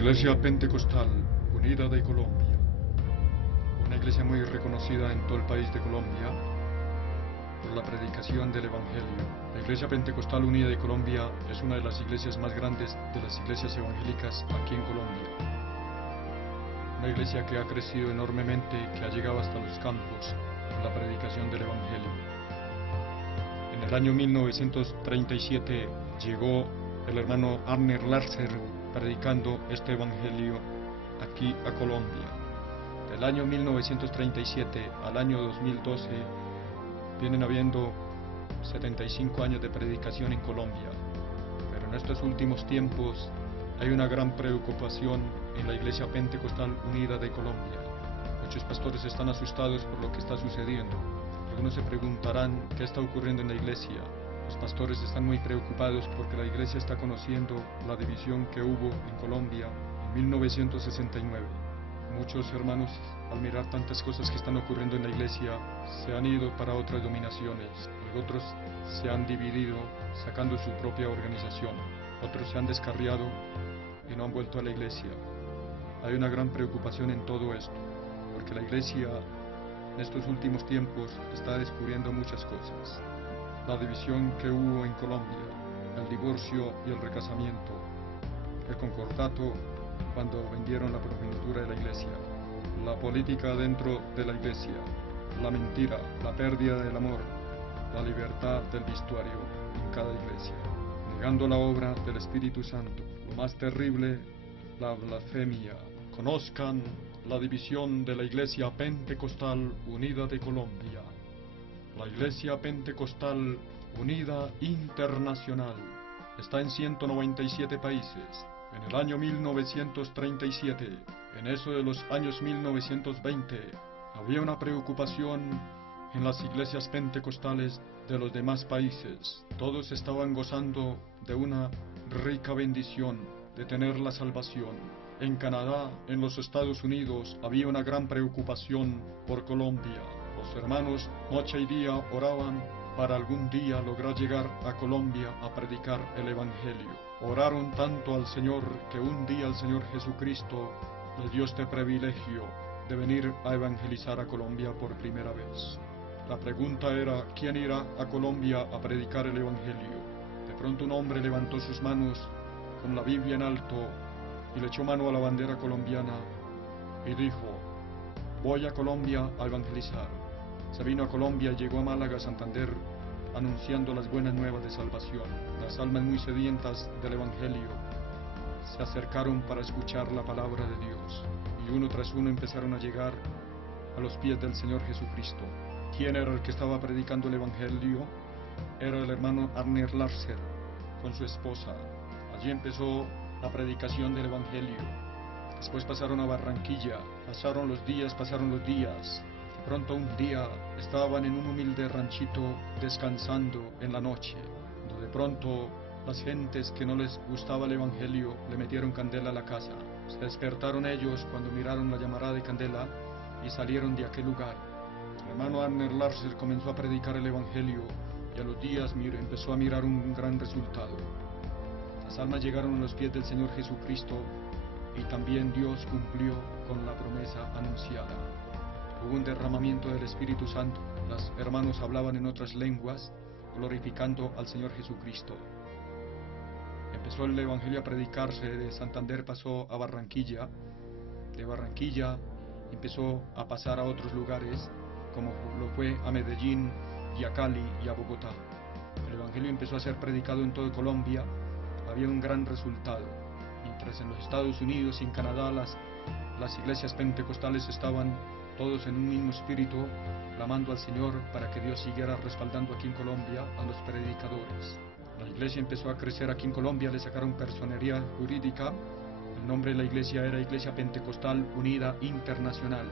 Iglesia Pentecostal Unida de Colombia, una iglesia muy reconocida en todo el país de Colombia por la predicación del Evangelio. La Iglesia Pentecostal Unida de Colombia es una de las iglesias más grandes de las iglesias evangélicas aquí en Colombia. Una iglesia que ha crecido enormemente, que ha llegado hasta los campos por la predicación del Evangelio. En el año 1937 llegó el hermano Abner Larser predicando este Evangelio aquí a Colombia. Del año 1937 al año 2012 vienen habiendo 75 años de predicación en Colombia, pero en estos últimos tiempos hay una gran preocupación en la Iglesia Pentecostal Unida de Colombia. Muchos pastores están asustados por lo que está sucediendo. Algunos se preguntarán qué está ocurriendo en la iglesia. Los pastores están muy preocupados porque la iglesia está conociendo la división que hubo en Colombia en 1969. Muchos hermanos, al mirar tantas cosas que están ocurriendo en la iglesia, se han ido para otras dominaciones. Otros se han dividido sacando su propia organización. Otros se han descarriado y no han vuelto a la iglesia. Hay una gran preocupación en todo esto, porque la iglesia en estos últimos tiempos está descubriendo muchas cosas. La división que hubo en Colombia, el divorcio y el recasamiento, el concordato cuando vendieron la progenitura de la iglesia, la política dentro de la iglesia, la mentira, la pérdida del amor, la libertad del vestuario en cada iglesia, negando la obra del Espíritu Santo. Lo más terrible, la blasfemia. Conozcan la división de la Iglesia Pentecostal Unida de Colombia. La Iglesia Pentecostal Unida Internacional está en 197 países. En el año 1937, en eso de los años 1920, había una preocupación en las iglesias pentecostales de los demás países. Todos estaban gozando de una rica bendición de tener la salvación. En Canadá, en los Estados Unidos, había una gran preocupación por Colombia. Los hermanos noche y día oraban para algún día lograr llegar a Colombia a predicar el Evangelio. Oraron tanto al Señor que un día el Señor Jesucristo les dio este privilegio de venir a evangelizar a Colombia por primera vez. La pregunta era, ¿quién irá a Colombia a predicar el Evangelio? De pronto un hombre levantó sus manos con la Biblia en alto y le echó mano a la bandera colombiana y dijo, voy a Colombia a evangelizar. Se vino a Colombia y llegó a Málaga, Santander, anunciando las buenas nuevas de salvación. Las almas muy sedientas del Evangelio se acercaron para escuchar la palabra de Dios y uno tras uno empezaron a llegar a los pies del Señor Jesucristo. ¿Quién era el que estaba predicando el Evangelio? Era el hermano Abner Larser con su esposa. Allí empezó la predicación del Evangelio. Después pasaron a Barranquilla, pasaron los días. De pronto un día estaban en un humilde ranchito descansando en la noche, cuando de pronto las gentes que no les gustaba el Evangelio le metieron candela a la casa. Se despertaron ellos cuando miraron la llamarada de candela y salieron de aquel lugar. El hermano Abner Larser comenzó a predicar el Evangelio y a los días empezó a mirar un gran resultado. Las almas llegaron a los pies del Señor Jesucristo y también Dios cumplió con la promesa anunciada. Hubo un derramamiento del Espíritu Santo. Los hermanos hablaban en otras lenguas, glorificando al Señor Jesucristo. Empezó el Evangelio a predicarse, de Santander pasó a Barranquilla, de Barranquilla empezó a pasar a otros lugares, como lo fue a Medellín y a Cali y a Bogotá. El Evangelio empezó a ser predicado en toda Colombia, había un gran resultado. Mientras en los Estados Unidos y en Canadá las iglesias pentecostales estaban todos en un mismo espíritu, clamando al Señor para que Dios siguiera respaldando aquí en Colombia a los predicadores. La iglesia empezó a crecer aquí en Colombia, le sacaron personería jurídica. El nombre de la iglesia era Iglesia Pentecostal Unida Internacional.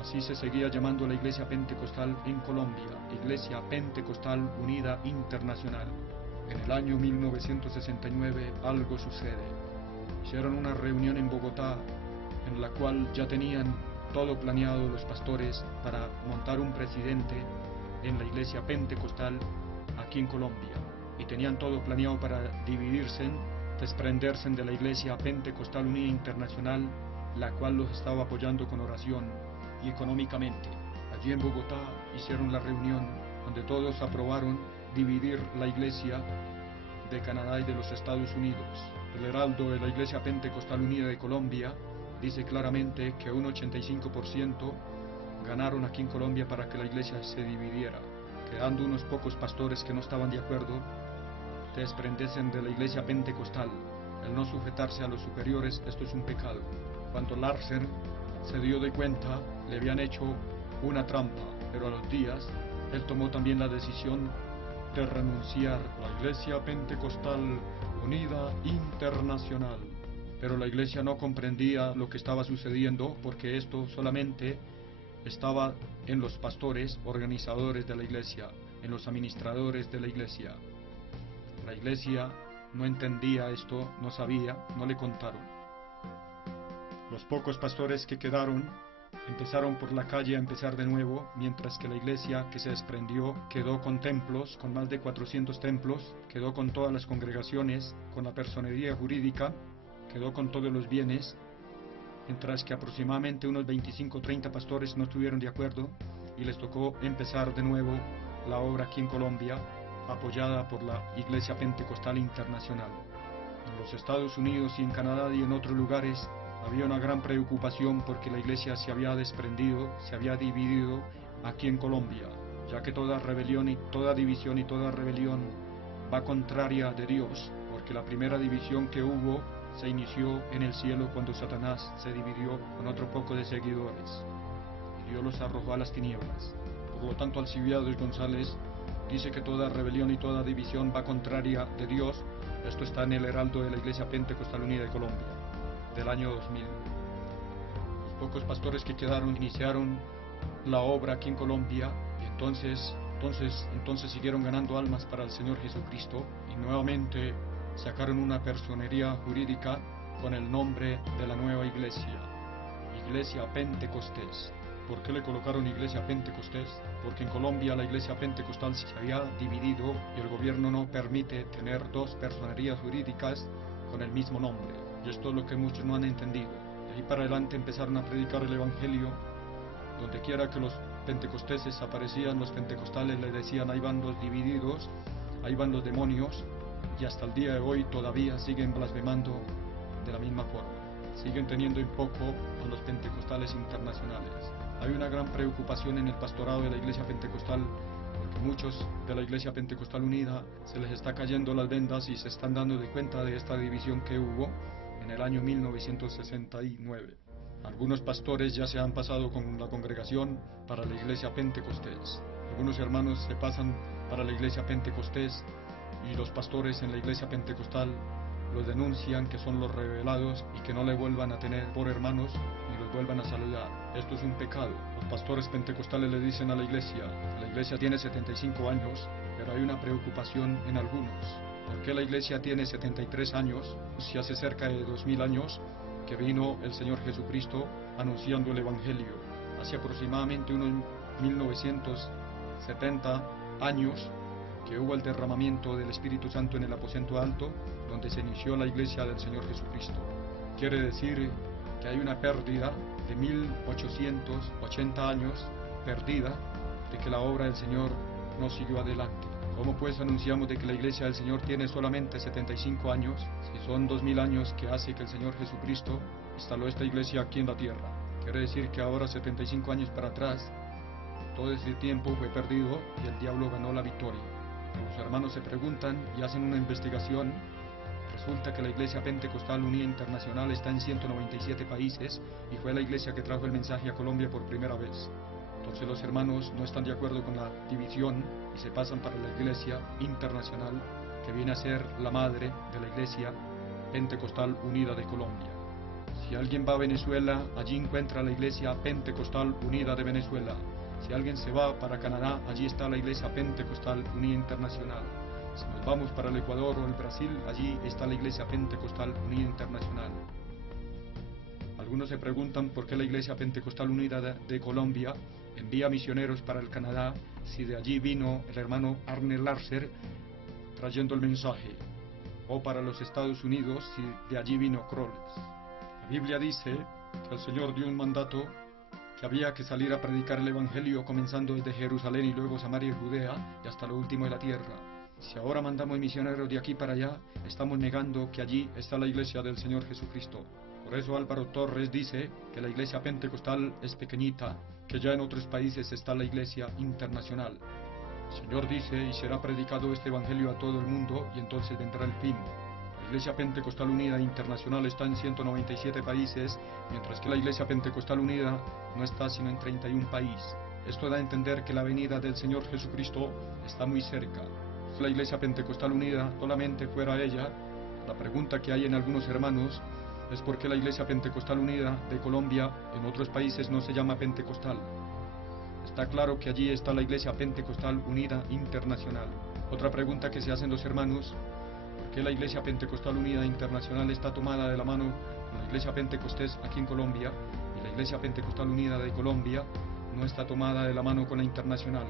Así se seguía llamando la Iglesia Pentecostal en Colombia, Iglesia Pentecostal Unida Internacional. En el año 1969 algo sucede. Hicieron una reunión en Bogotá en la cual ya tenían todo planeado los pastores para montar un presidente en la Iglesia Pentecostal aquí en Colombia. Y tenían todo planeado para dividirse desprenderse de la Iglesia Pentecostal Unida Internacional, la cual los estaba apoyando con oración y económicamente. Allí en Bogotá hicieron la reunión donde todos aprobaron dividir la Iglesia de Canadá y de los Estados Unidos. El heraldo de la Iglesia Pentecostal Unida de Colombia dice claramente que un 85% ganaron aquí en Colombia para que la Iglesia se dividiera, quedando unos pocos pastores que no estaban de acuerdo, desprenderse de la Iglesia Pentecostal. El no sujetarse a los superiores, esto es un pecado. Cuando Larsen se dio de cuenta, le habían hecho una trampa, pero a los días él tomó también la decisión de renunciar a la Iglesia Pentecostal Unida Internacional. Pero la Iglesia no comprendía lo que estaba sucediendo, porque esto solamente estaba en los pastores, organizadores de la Iglesia, en los administradores de la Iglesia. La Iglesia no entendía esto, no sabía, no le contaron. Los pocos pastores que quedaron empezaron por la calle a empezar de nuevo, mientras que la Iglesia que se desprendió quedó con templos, con más de 400 templos, quedó con todas las congregaciones, con la personería jurídica, quedó con todos los bienes, mientras que aproximadamente unos 25 o 30 pastores no estuvieron de acuerdo y les tocó empezar de nuevo la obra aquí en Colombia, apoyada por la Iglesia Pentecostal Internacional. En los Estados Unidos y en Canadá y en otros lugares había una gran preocupación porque la Iglesia se había desprendido, se había dividido aquí en Colombia, ya que toda rebelión y toda división y toda rebelión va contraria de Dios, porque la primera división que hubo se inició en el cielo cuando Satanás se dividió con otro poco de seguidores y Dios los arrojó a las tinieblas. Por lo tanto, Alcibiades González dice que toda rebelión y toda división va contraria de Dios. Esto está en el heraldo de la Iglesia Pentecostal Unida de Colombia, del año 2000. Los pocos pastores que quedaron iniciaron la obra aquí en Colombia y entonces siguieron ganando almas para el Señor Jesucristo y nuevamente sacaron una personería jurídica con el nombre de la nueva iglesia, Iglesia Pentecostés. ¿Por qué le colocaron Iglesia Pentecostés? Porque en Colombia la Iglesia Pentecostal se había dividido y el gobierno no permite tener dos personerías jurídicas con el mismo nombre. Y esto es lo que muchos no han entendido. De ahí para adelante empezaron a predicar el Evangelio. Donde quiera que los pentecosteses aparecían, los pentecostales le decían: ahí van los divididos, ahí van los demonios. Y hasta el día de hoy todavía siguen blasfemando de la misma forma. Siguen teniendo en poco a los pentecostales internacionales. Hay una gran preocupación en el pastorado de la Iglesia Pentecostal, porque muchos de la Iglesia Pentecostal Unida se les está cayendo las vendas y se están dando de cuenta de esta división que hubo en el año 1969. Algunos pastores ya se han pasado con la congregación para la Iglesia Pentecostés. Algunos hermanos se pasan para la Iglesia Pentecostés y los pastores en la Iglesia Pentecostal los denuncian que son los rebelados y que no le vuelvan a tener por hermanos ni los vuelvan a saludar. Esto es un pecado. Los pastores pentecostales le dicen a la iglesia tiene 75 años, pero hay una preocupación en algunos. ¿Por qué la iglesia tiene 73 años si hace cerca de 2000 años que vino el Señor Jesucristo anunciando el Evangelio? Hace aproximadamente unos 1970 años que hubo el derramamiento del Espíritu Santo en el aposento alto, donde se inició la iglesia del Señor Jesucristo. Quiere decir que hay una pérdida de 1880 años, perdida, de que la obra del Señor no siguió adelante. ¿Cómo pues anunciamos de que la iglesia del Señor tiene solamente 75 años, si son 2000 años que hace que el Señor Jesucristo instaló esta iglesia aquí en la tierra? Quiere decir que ahora, 75 años para atrás, todo ese tiempo fue perdido y el diablo ganó la victoria. Los hermanos se preguntan y hacen una investigación. Resulta que la Iglesia Pentecostal Unida Internacional está en 197 países y fue la iglesia que trajo el mensaje a Colombia por primera vez. Entonces los hermanos no están de acuerdo con la división y se pasan para la Iglesia Internacional, que viene a ser la madre de la Iglesia Pentecostal Unida de Colombia. Si alguien va a Venezuela, allí encuentra la Iglesia Pentecostal Unida de Venezuela. Si alguien se va para Canadá, allí está la Iglesia Pentecostal Unida Internacional. Si nos vamos para el Ecuador o el Brasil, allí está la Iglesia Pentecostal Unida Internacional. Algunos se preguntan por qué la Iglesia Pentecostal Unida de Colombia envía misioneros para el Canadá, si de allí vino el hermano Arne Larser trayendo el mensaje. o para los Estados Unidos si de allí vino Crowley. La Biblia dice que el Señor dio un mandato que había que salir a predicar el Evangelio comenzando desde Jerusalén y luego Samaria y Judea y hasta lo último de la tierra. Si ahora mandamos misioneros de aquí para allá, estamos negando que allí está la iglesia del Señor Jesucristo. Por eso Álvaro Torres dice que la iglesia pentecostal es pequeñita, que ya en otros países está la iglesia internacional. El Señor dice, y será predicado este evangelio a todo el mundo, y entonces vendrá el fin. La Iglesia Pentecostal Unida Internacional está en 197 países, mientras que la Iglesia Pentecostal Unida no está sino en 31 países. Esto da a entender que la venida del Señor Jesucristo está muy cerca. Si la Iglesia Pentecostal Unida solamente fuera ella, la pregunta que hay en algunos hermanos es por qué la Iglesia Pentecostal Unida de Colombia en otros países no se llama Pentecostal. Está claro que allí está la Iglesia Pentecostal Unida Internacional. Otra pregunta que se hacen los hermanos: ¿por qué la Iglesia Pentecostal Unida Internacional está tomada de la mano con la Iglesia Pentecostés aquí en Colombia y la Iglesia Pentecostal Unida de Colombia no está tomada de la mano con la Internacional?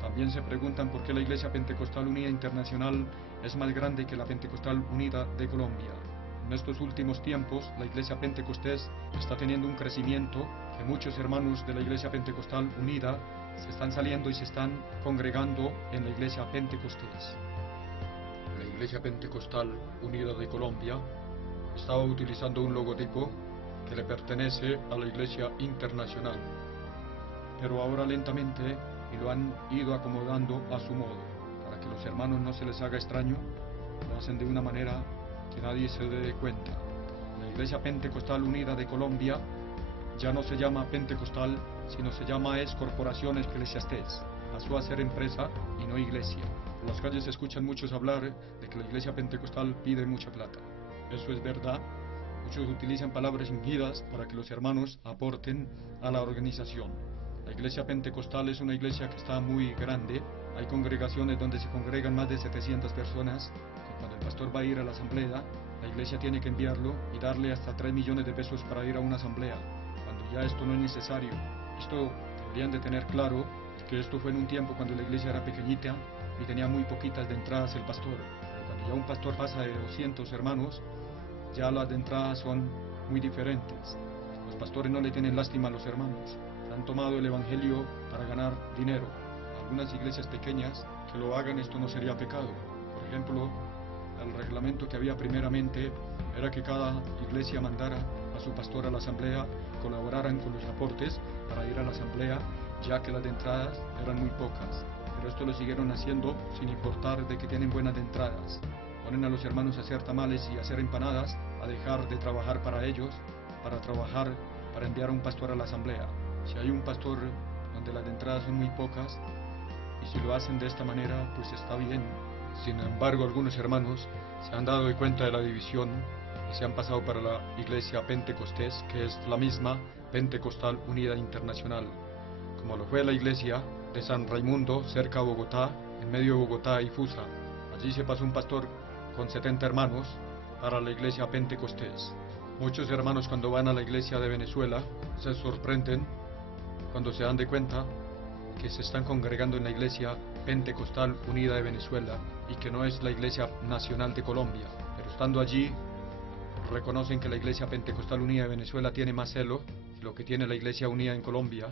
También se preguntan por qué la Iglesia Pentecostal Unida Internacional es más grande que la Pentecostal Unida de Colombia. En estos últimos tiempos, la Iglesia Pentecostés está teniendo un crecimiento que muchos hermanos de la Iglesia Pentecostal Unida se están saliendo y se están congregando en la Iglesia Pentecostés. La Iglesia Pentecostal Unida de Colombia estaba utilizando un logotipo que le pertenece a la Iglesia Internacional, pero ahora lentamente y lo han ido acomodando a su modo, para que los hermanos no se les haga extraño, lo hacen de una manera que nadie se dé cuenta. La Iglesia Pentecostal Unida de Colombia ya no se llama Pentecostal, sino se llama Corporación Eclesiastés. Pasó a ser empresa y no iglesia. Por las calles se escuchan muchos hablar de que la Iglesia Pentecostal pide mucha plata. Eso es verdad. Muchos utilizan palabras fingidas para que los hermanos aporten a la organización. La Iglesia Pentecostal es una iglesia que está muy grande. Hay congregaciones donde se congregan más de 700 personas. Cuando el pastor va a ir a la asamblea, la iglesia tiene que enviarlo y darle hasta 3 millones de pesos para ir a una asamblea, cuando ya esto no es necesario. Esto deberían de tener claro, que esto fue en un tiempo cuando la iglesia era pequeñita y tenía muy poquitas de entradas el pastor. Pero cuando ya un pastor pasa de 200 hermanos, ya las de entradas son muy diferentes. Los pastores no le tienen lástima a los hermanos. Han tomado el evangelio para ganar dinero. Algunas iglesias pequeñas que lo hagan, esto no sería pecado. Por ejemplo, el reglamento que había primeramente era que cada iglesia mandara a su pastor a la asamblea, colaboraran con los aportes para ir a la asamblea, ya que las de entradas eran muy pocas. Pero esto lo siguieron haciendo sin importar de que tienen buenas de entradas. Ponen a los hermanos a hacer tamales y a hacer empanadas, a dejar de trabajar para ellos, para trabajar para enviar a un pastor a la asamblea. Si hay un pastor donde las de entradas son muy pocas, y si lo hacen de esta manera, pues está bien. Sin embargo, algunos hermanos se han dado cuenta de la división y se han pasado para la Iglesia Pentecostés, que es la misma Pentecostal Unida Internacional, como lo fue la iglesia de San Raimundo, cerca de Bogotá, en medio de Bogotá y Fusa. Allí se pasó un pastor con 70 hermanos para la Iglesia Pentecostés. Muchos hermanos, cuando van a la iglesia de Venezuela, se sorprenden cuando se dan de cuenta que se están congregando en la Iglesia Pentecostal Unida de Venezuela y que no es la Iglesia Nacional de Colombia. Pero estando allí, reconocen que la Iglesia Pentecostal Unida de Venezuela tiene más celo que lo que tiene la Iglesia Unida en Colombia,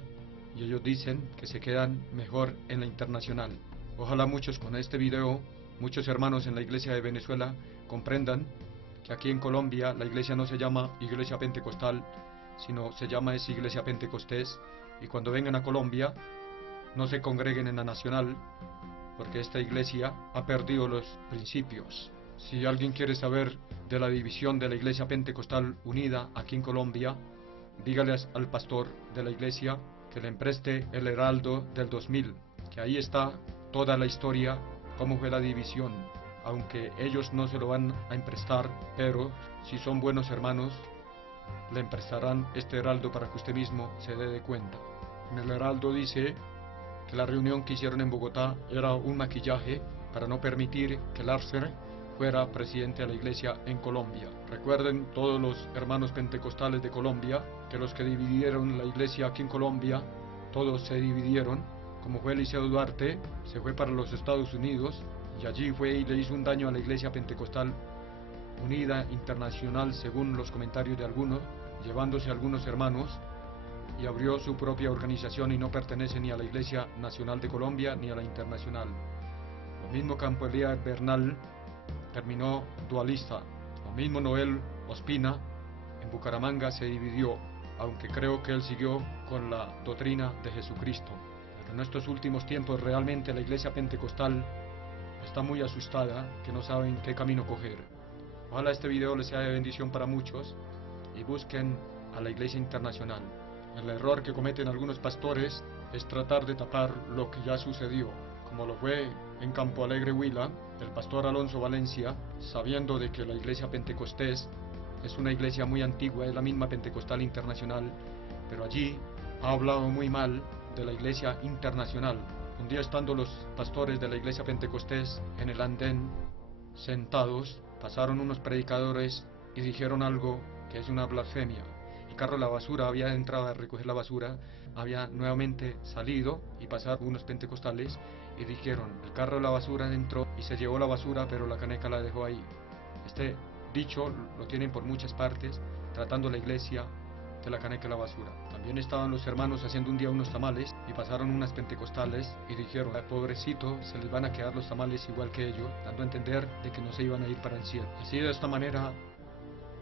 y ellos dicen que se quedan mejor en la internacional. Ojalá muchos con este video, muchos hermanos en la Iglesia de Venezuela comprendan que aquí en Colombia la iglesia no se llama Iglesia Pentecostal, sino se llama Iglesia Pentecostés, y cuando vengan a Colombia no se congreguen en la nacional, porque esta iglesia ha perdido los principios. Si alguien quiere saber de la división de la Iglesia Pentecostal Unida aquí en Colombia, dígales al pastor de la iglesia que le empreste el Heraldo del 2000, que ahí está toda la historia, cómo fue la división, aunque ellos no se lo van a emprestar, pero si son buenos hermanos, le emprestarán este Heraldo para que usted mismo se dé de cuenta. En el Heraldo dice que la reunión que hicieron en Bogotá era un maquillaje para no permitir que Lárcer fuera presidente de la iglesia en Colombia. Recuerden todos los hermanos pentecostales de Colombia que los que dividieron la iglesia aquí en Colombia, todos se dividieron, como fue Eliseo Duarte, se fue para los Estados Unidos y allí fue y le hizo un daño a la iglesia pentecostal Unida Internacional, según los comentarios de algunos, llevándose a algunos hermanos, y abrió su propia organización y no pertenece ni a la Iglesia Nacional de Colombia ni a la Internacional. Lo mismo Campo Elías Bernal terminó dualista. Lo mismo Noel Ospina en Bucaramanga se dividió, aunque creo que él siguió con la doctrina de Jesucristo. Pero en estos últimos tiempos realmente la Iglesia Pentecostal está muy asustada, que no saben qué camino coger. Ojalá este video les sea de bendición para muchos y busquen a la Iglesia Internacional. El error que cometen algunos pastores es tratar de tapar lo que ya sucedió, como lo fue en Campo Alegre, Huila, el pastor Alonso Valencia, sabiendo de que la Iglesia Pentecostés es una iglesia muy antigua, es la misma Pentecostal Internacional, pero allí ha hablado muy mal de la Iglesia Internacional. Un día, estando los pastores de la Iglesia Pentecostés en el andén sentados, pasaron unos predicadores y dijeron algo que es una blasfemia. El carro de la basura había entrado a recoger la basura, había nuevamente salido y pasaron unos pentecostales y dijeron: el carro de la basura entró y se llevó la basura, pero la caneca la dejó ahí. Este dicho lo tienen por muchas partes, tratando la iglesia de la caneca de la basura. También estaban los hermanos haciendo un día unos tamales y pasaron unas pentecostales y dijeron: pobrecito, se les van a quedar los tamales igual que ellos, dando a entender de que no se iban a ir para el cielo. Así, de esta manera,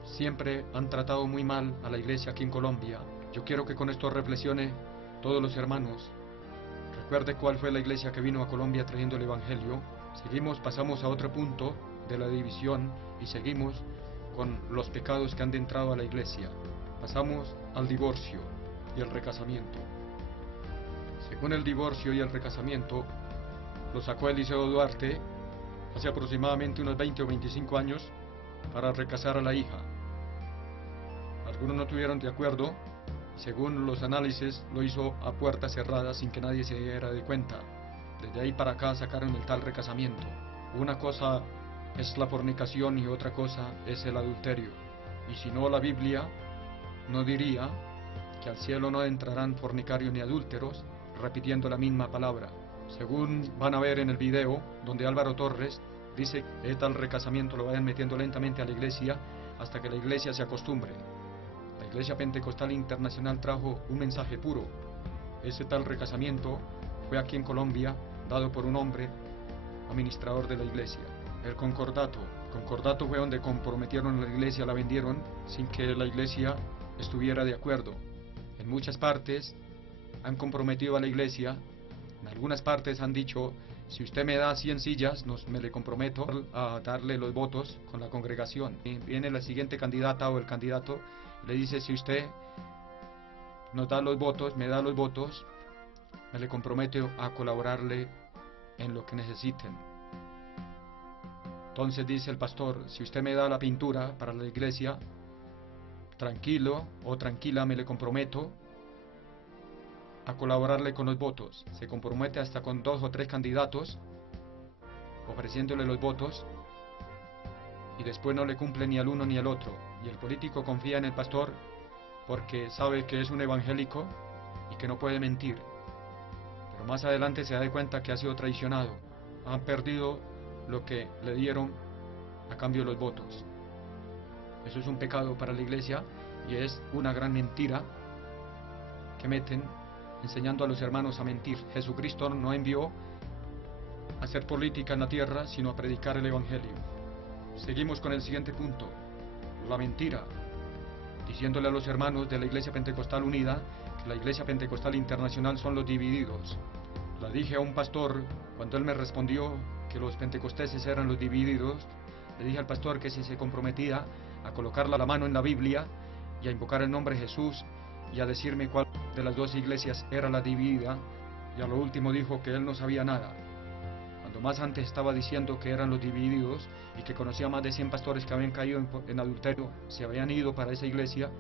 siempre han tratado muy mal a la iglesia aquí en Colombia. Yo quiero que con esto reflexione todos los hermanos. Recuerde cuál fue la iglesia que vino a Colombia trayendo el evangelio. Seguimos, pasamos a otro punto de la división y seguimos con los pecados que han entrado a la iglesia. Pasamos al divorcio y el recasamiento. Según el divorcio y el recasamiento, lo sacó Eliseo Duarte hace aproximadamente unos 20 o 25 años para recasar a la hija. Algunos no estuvieron de acuerdo, y según los análisis lo hizo a puertas cerradas sin que nadie se diera de cuenta. Desde ahí para acá sacaron el tal recasamiento. Una cosa es la fornicación y otra cosa es el adulterio. Y si no, la Biblia no diría que al cielo no entrarán fornicarios ni adúlteros, repitiendo la misma palabra. Según van a ver en el video, donde Álvaro Torres dice que tal recasamiento lo vayan metiendo lentamente a la iglesia hasta que la iglesia se acostumbre. La Iglesia Pentecostal Internacional trajo un mensaje puro. Ese tal recasamiento fue aquí en Colombia dado por un hombre administrador de la iglesia. El concordato. El concordato fue donde comprometieron a la iglesia, la vendieron sin que la iglesia estuviera de acuerdo. En muchas partes han comprometido a la iglesia. En algunas partes han dicho: si usted me da 100 sillas, me le comprometo a darle los votos con la congregación. Y viene la siguiente candidata o el candidato y le dice: si usted nos da los votos, me da los votos, me le comprometo a colaborarle en lo que necesiten. Entonces dice el pastor: si usted me da la pintura para la iglesia, tranquilo o tranquila, me le comprometo a colaborarle con los votos. Se compromete hasta con 2 o 3 candidatos, ofreciéndole los votos, y después no le cumple ni al uno ni al otro. Y el político confía en el pastor porque sabe que es un evangélico y que no puede mentir. Pero más adelante se da cuenta que ha sido traicionado. Han perdido lo que le dieron a cambio de los votos. Eso es un pecado para la iglesia y es una gran mentira que meten enseñando a los hermanos a mentir. Jesucristo no envió a hacer política en la tierra, sino a predicar el evangelio. Seguimos con el siguiente punto: la mentira, diciéndole a los hermanos de la Iglesia Pentecostal Unida que la Iglesia Pentecostal Internacional son los divididos. La dije a un pastor cuando él me respondió que los pentecosteses eran los divididos. Le dije al pastor que si se comprometía a colocar la mano en la Biblia y a invocar el nombre de Jesús y a decirme cuál de las dos iglesias era la dividida, y a lo último dijo que él no sabía nada. Cuando más antes estaba diciendo que eran los divididos y que conocía más de 100 pastores que habían caído en adulterio, se habían ido para esa iglesia